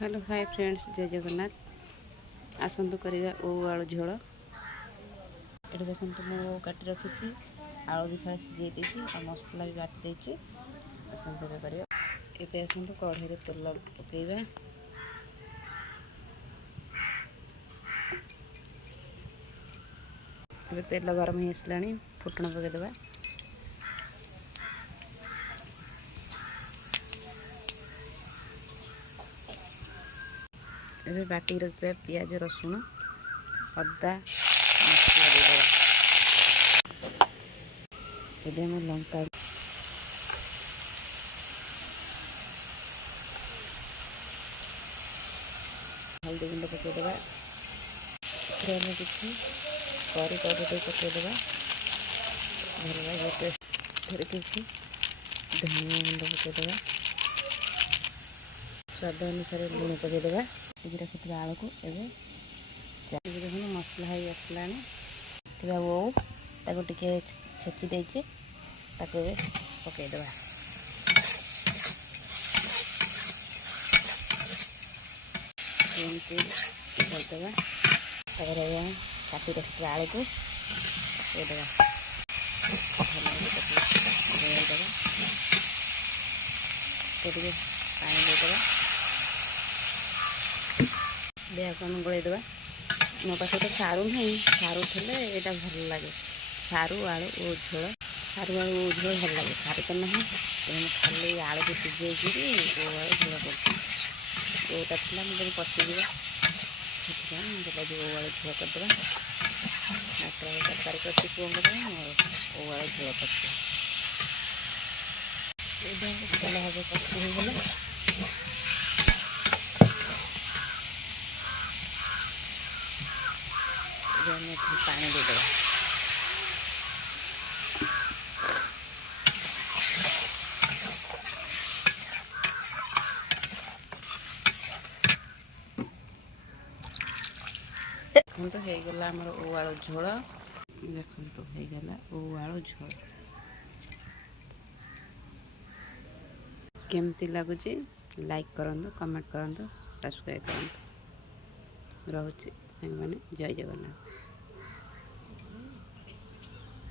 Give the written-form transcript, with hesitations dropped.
Hello hi friends, जय जगन्नाथ। आसतु करवा ओ आलू झोल। ये देखो मुझे काटी रखी आलू भी फाड़ सिझे देती और मसला भी बाटी देती। आसतु कर आसतु कढ़ाई तेल पकईवा। तेल गरम हो आसला, फुटण पकईदे। ये बाटी रखिए पियाज रसुण अदा मसला देदेबा। ये लंका हल्दी गुंड पकईदे। फिर किसी करी पाउडर पकईदे भल लगे टेस्ट। फिर किसी धनिया गुंड पकईदे। स्वाद अनुसार लुण पकईदे। रखी आलू को देखो मसला हो आसला वो टे छेची देची पकईदे। भरदे काटी रखी आलू को पकईदे। भल पानी देदे। बेसन गोलईदे। मो पाखे तो सारू ना, सारू थे यहाँ भल लगे। सारू आलू ओ झोल, सारू आलू ओ झोल भल लगे। सारू तो ना खाली आलू को सिझे ओ आलू झोल करटा था मुझे पचिज लगे ओ आलू झोल करदे। मटर तरकारी कर ओ आलू झोल कर भल भाव कषि होगला। पानी देदे। देखो तो होगला आमर ओ आलू झोल। देखो तो होगला ओ आलू झोल। केमती लगुच लाइक करूँ, कमेंट करूँ, सब्सक्राइब करूँ। रोचे मैंने जय जगन्नाथ।